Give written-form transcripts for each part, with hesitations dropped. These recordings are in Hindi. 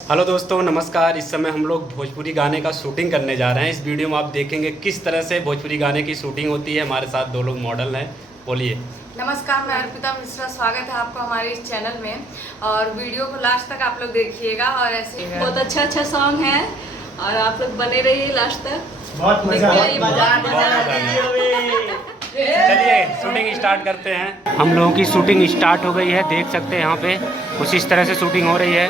हेलो दोस्तों, नमस्कार। इस समय हम लोग भोजपुरी गाने का शूटिंग करने जा रहे हैं। इस वीडियो में आप देखेंगे किस तरह से भोजपुरी गाने की शूटिंग होती है। हमारे साथ दो लोग मॉडल हैं। बोलिए। नमस्कार, मैं अर्पिता मिश्रा। स्वागत है आपका हमारे इस चैनल में और वीडियो को लास्ट तक आप लोग देखिएगा। और ऐसे बहुत अच्छा सॉन्ग है और आप लोग बने रहिए लास्ट तक। बहुत मजा चलिए शूटिंग स्टार्ट करते हैं। हम लोगों की शूटिंग स्टार्ट हो गई है, देख सकते हैं यहाँ पे कुछ इस तरह से शूटिंग हो रही है।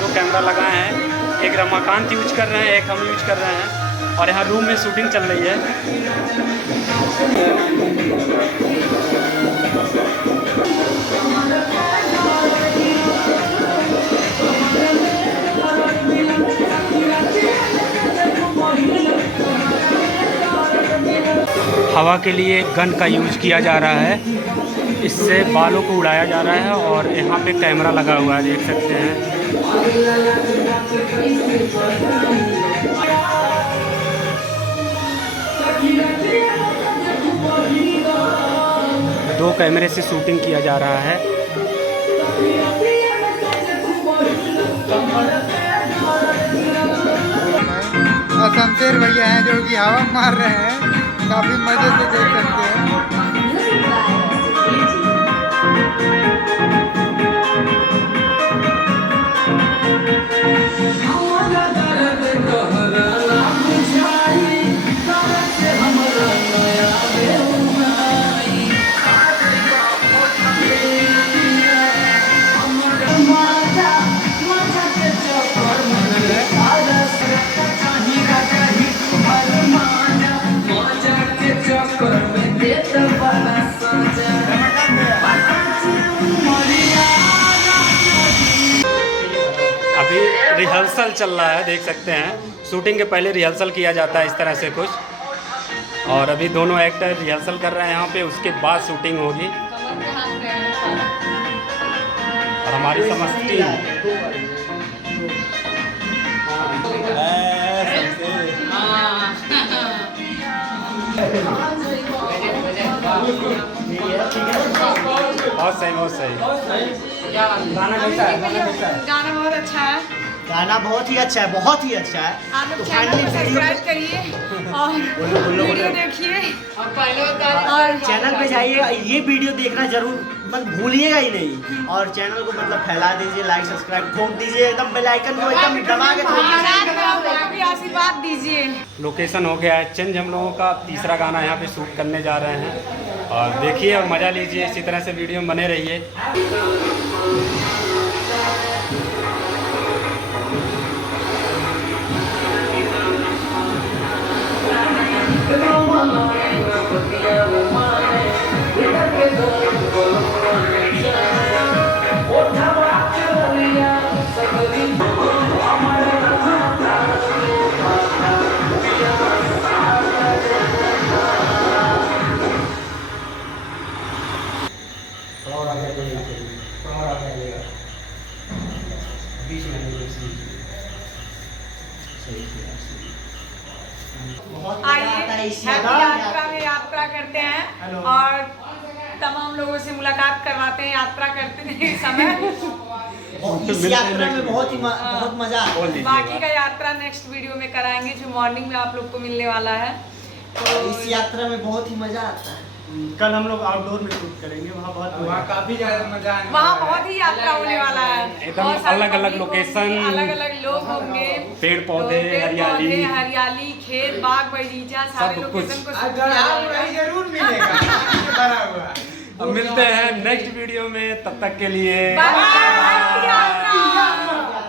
दो कैमरा लगाए हैं, एक रमाकांत यूज कर रहे हैं, एक हम यूज कर रहे हैं और यहाँ रूम में शूटिंग चल रही है। हवा के लिए गन का यूज किया जा रहा है, इससे बालों को उड़ाया जा रहा है और यहाँ पे कैमरा लगा हुआ है, देख सकते हैं। दो कैमरे से शूटिंग किया जा रहा है। और शमशेर भैया हैं जो कि हवा मार रहे हैं, काफी मजे से देख सकते हैं। अभी रिहर्सल चल रहा है, देख सकते हैं। शूटिंग के पहले रिहर्सल किया जाता है इस तरह से कुछ, और अभी दोनों एक्टर रिहर्सल कर रहे हैं यहाँ पे, उसके बाद शूटिंग होगी। और हमारी समस्त टीम बहुत सही, बहुत सही। गाना कैसा है? गाना बहुत अच्छा है। गाना बहुत ही अच्छा है, बहुत ही अच्छा है। आप लोग चैनल को सब्सक्राइब करिए और वीडियो देखिए और चैनल पे जाइए, ये वीडियो देखना जरूर मत भूलिएगा ही नहीं। और चैनल को मतलब फैला दीजिए, लाइक सब्सक्राइब ठोक दीजिए, एकदम बेल आइकन को एकदम दबा के भी आशीर्वाद दीजिए। लोकेशन हो गया है चेंज। हम लोगों का तीसरा गाना यहाँ पे शूट करने जा रहे हैं और देखिए और मज़ा लीजिए। इसी तरह से वीडियो में बने रहिए। आइए यात्रा में यात्रा करते हैं और तमाम लोगों से मुलाकात करवाते हैं यात्रा करते समय। इस यात्रा में बहुत मजा आता है। बाकी का यात्रा नेक्स्ट वीडियो में कराएंगे जो मॉर्निंग में आप लोग को मिलने वाला है। तो इस यात्रा में बहुत ही मजा आता है। कल हम लोग आउटडोर में शूट करेंगे, वहाँ काफी ज्यादा मजा आने वाला वहाँ है। बहुत ही यात्रा होने वाला है। एकदम बहुत सारे अलग-अलग पब्लिक लोकेशन, होंगी, अलग-अलग लोग होंगे, पेड़ पौधे, हरियाली, हरियाली, खेत, बाग, बगीचा, सारे सब कुछ। लोकेशन को शूट किया जाएगा। जरूर मिलेगा, भरा हुआ। अब मिलते हैं नेक्स्ट वीडियो में, तब तक के लिए बाय बाय।